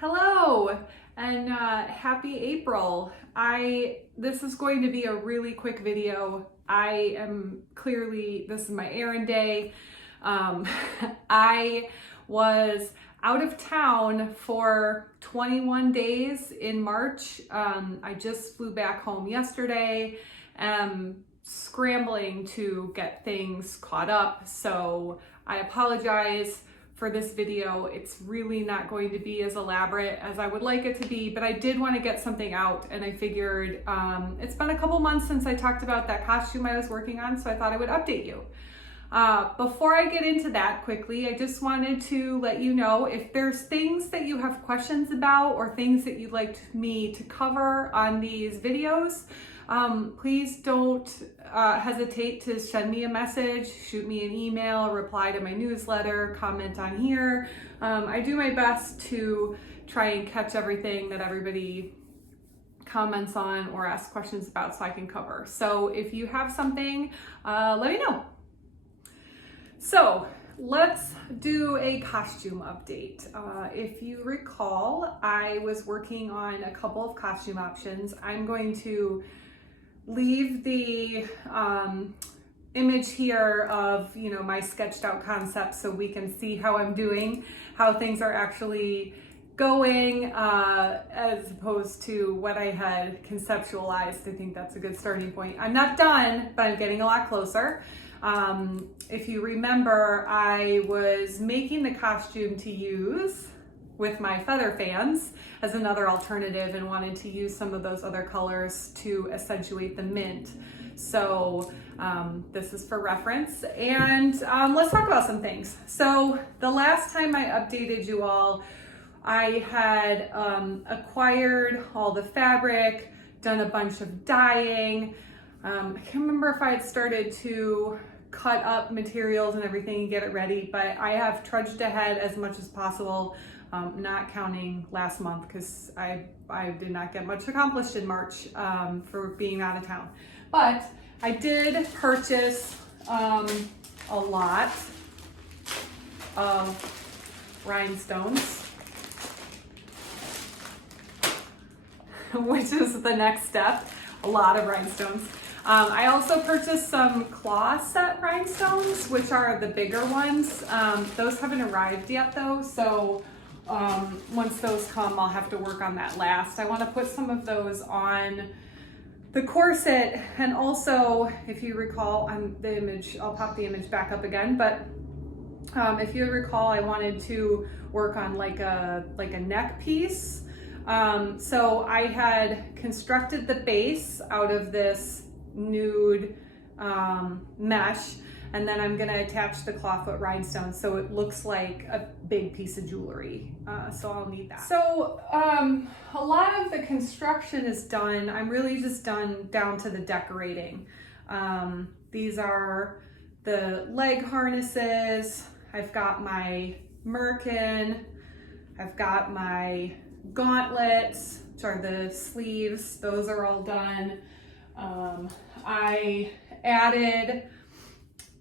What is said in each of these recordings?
Hello and happy April. This is going to be a really quick video. This is my errand day. I was out of town for 21 days in March. I just flew back home yesterday, scrambling to get things caught up. So I apologize for this video. It's really not going to be as elaborate as I would like it to be, but I did want to get something out, and I figured it's been a couple months since I talked about that costume I was working on, so I thought I would update you. Before I get into that quickly, I just wanted to let you know if there's things that you have questions about or things that you'd like me to cover on these videos, please don't hesitate to send me a message, shoot me an email, reply to my newsletter, comment on here. I do my best to try and catch everything that everybody comments on or asks questions about so I can cover. So if you have something, let me know. So let's do a costume update. If you recall, I was working on a couple of costume options. I'm going to leave the image here of, my sketched out concept so we can see how I'm doing, how things are actually going, as opposed to what I had conceptualized. I think that's a good starting point. I'm not done, but I'm getting a lot closer. If you remember, I was making the costume to use with my feather fans as another alternative and wanted to use some of those other colors to accentuate the mint. So this is for reference, and let's talk about some things. So the last time I updated you all, I had acquired all the fabric, done a bunch of dyeing. I can't remember if I had started to cut up materials and everything and get it ready, but I have trudged ahead as much as possible, not counting last month because I did not get much accomplished in March for being out of town. But I did purchase a lot of rhinestones, which is the next step, a lot of rhinestones. I also purchased some Corset rhinestones, which are the bigger ones. Those haven't arrived yet though, so once those come, I'll have to work on that last. I want to put some of those on the corset, and also, if you recall, the image, I'll pop the image back up again, but if you recall, I wanted to work on like a neck piece. So I had constructed the base out of this nude mesh, and then I'm going to attach the clawfoot rhinestones so it looks like a big piece of jewelry. So I'll need that. So a lot of the construction is done. I'm really just down to the decorating. These are the leg harnesses. I've got my merkin. I've got my gauntlets, which are the sleeves. Those are all done. I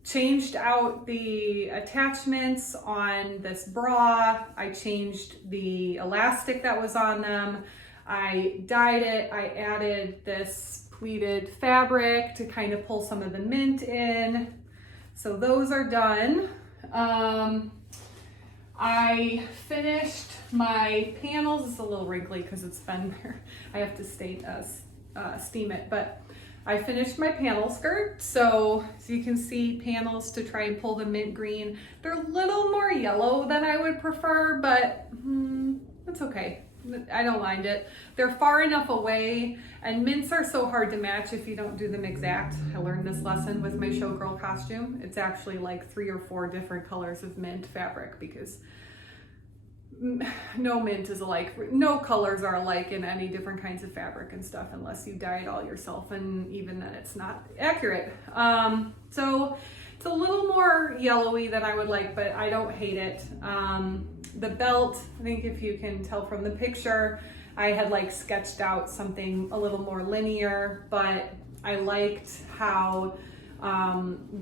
changed out the attachments on this bra. I changed the elastic that was on them. I dyed it. I added this pleated fabric to kind of pull some of the mint in. So those are done. I finished my panels. It's a little wrinkly because it's been there. I have to steam it, but I finished my panel skirt. So you can see panels to try and pull the mint green. They're a little more yellow than I would prefer, but it's okay. I don't mind it. They're far enough away, and mints are so hard to match if you don't do them exact. I learned this lesson with my showgirl costume. It's actually like 3 or 4 different colors of mint fabric because no mint is alike. No colors are alike in any different kinds of fabric and stuff unless you dye it all yourself, and even then it's not accurate. So it's a little more yellowy than I would like, but I don't hate it. The belt, I think if you can tell from the picture, I had sketched out something a little more linear, but I liked how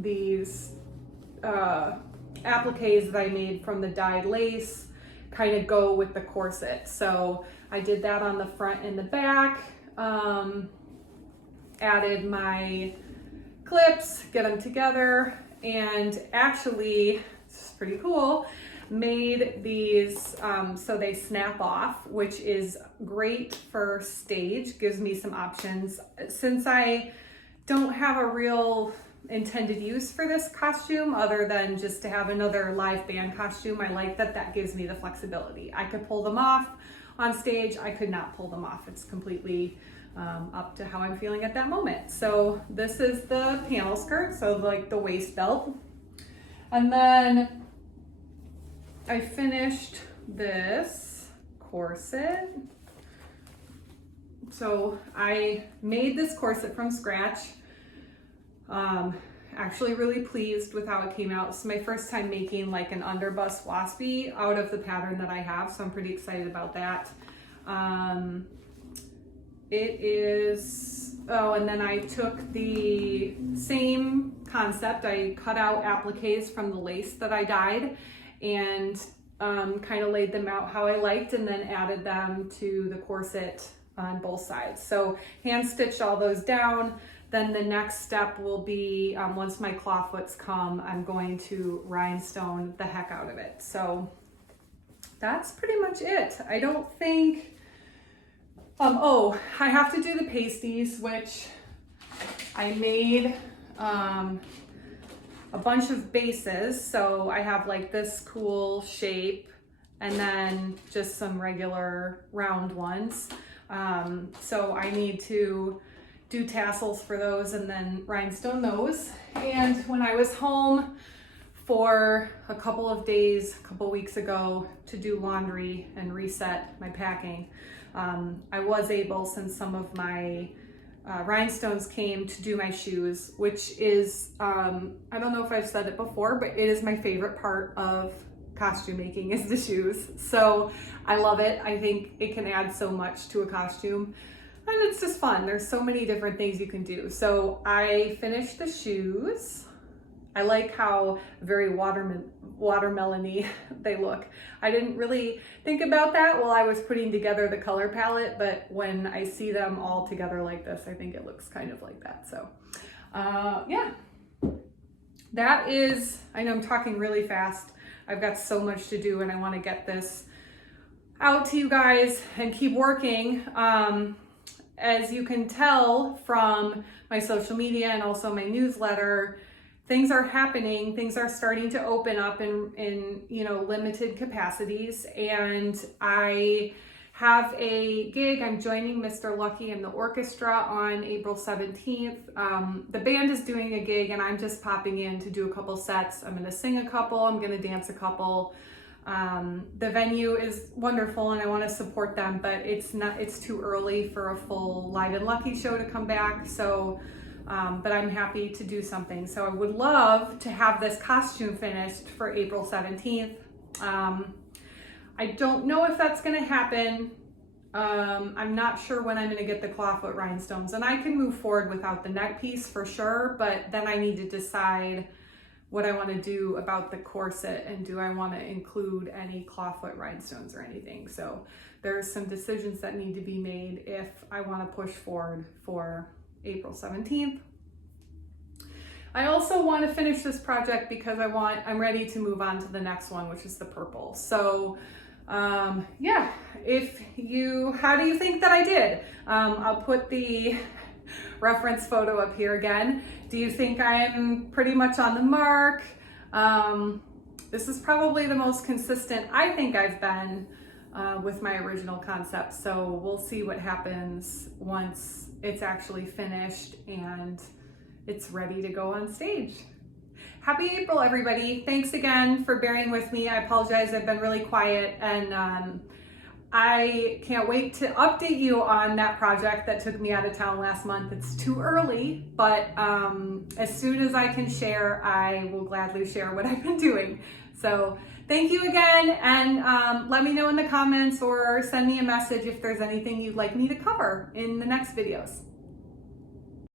these appliques that I made from the dyed lace kind of go with the corset. So I did that on the front and the back, added my clips, get them together, and actually, it's pretty cool, made these so they snap off, which is great for stage, gives me some options. Since I don't have a real intended use for this costume other than just to have another live band costume, I like that that gives me the flexibility. I could pull them off on stage, I could not pull them off. It's completely up to how I'm feeling at that moment. So this is the panel skirt, so like the waist belt. And then I finished this corset. So I made this corset from scratch. Actually really pleased with how it came out. It's my first time making like an underbust waspy out of the pattern that I have, so I'm pretty excited about that. It is, oh, and then I took the same concept. I cut out appliques from the lace that I dyed and kind of laid them out how I liked, and then added them to the corset on both sides. So hand stitched all those down. Then the next step will be, once my clawfoots come, I'm going to rhinestone the heck out of it. So that's pretty much it. I don't think, oh, I have to do the pasties, which I made a bunch of bases. So I have like this cool shape and then just some regular round ones. So I need to do tassels for those and then rhinestone those. And when I was home for a couple of days, a couple weeks ago, to do laundry and reset my packing, I was able, since some of my rhinestones came, to do my shoes, which is, I don't know if I've said it before, but it is my favorite part of costume making, is the shoes. So I love it. I think it can add so much to a costume. And it's just fun. There's so many different things you can do. So I finished the shoes. I like how very watermelon-y they look. I didn't really think about that while I was putting together the color palette, but when I see them all together like this, I think it looks kind of like that. So yeah, that is, I know I'm talking really fast. I've got so much to do and I want to get this out to you guys and keep working. As you can tell from my social media and also my newsletter, things are happening. Things are starting to open up in limited capacities. And I have a gig. I'm joining Mr. Lucky and the orchestra on April 17th. The band is doing a gig and I'm just popping in to do a couple sets. I'm gonna sing a couple, I'm gonna dance a couple. The venue is wonderful and I want to support them, but it's too early for a full Live and Lucky show to come back. So, but I'm happy to do something. So I would love to have this costume finished for April 17th. I don't know if that's going to happen. I'm not sure when I'm going to get the clawfoot rhinestones, and I can move forward without the neck piece for sure, but then I need to decide what I want to do about the corset, and do I want to include any clawfoot rhinestones or anything. So there's some decisions that need to be made if I want to push forward for April 17th. I also want to finish this project because I'm ready to move on to the next one, which is the purple. So yeah, how do you think that I did? I'll put the reference photo up here again. Do you think I'm pretty much on the mark? This is probably the most consistent I think I've been with my original concept. So we'll see what happens once it's actually finished and it's ready to go on stage. Happy April, everybody. Thanks again for bearing with me. I apologize, I've been really quiet, and I can't wait to update you on that project that took me out of town last month. It's too early, but as soon as I can share, I will gladly share what I've been doing. So thank you again, and let me know in the comments or send me a message if there's anything you'd like me to cover in the next videos.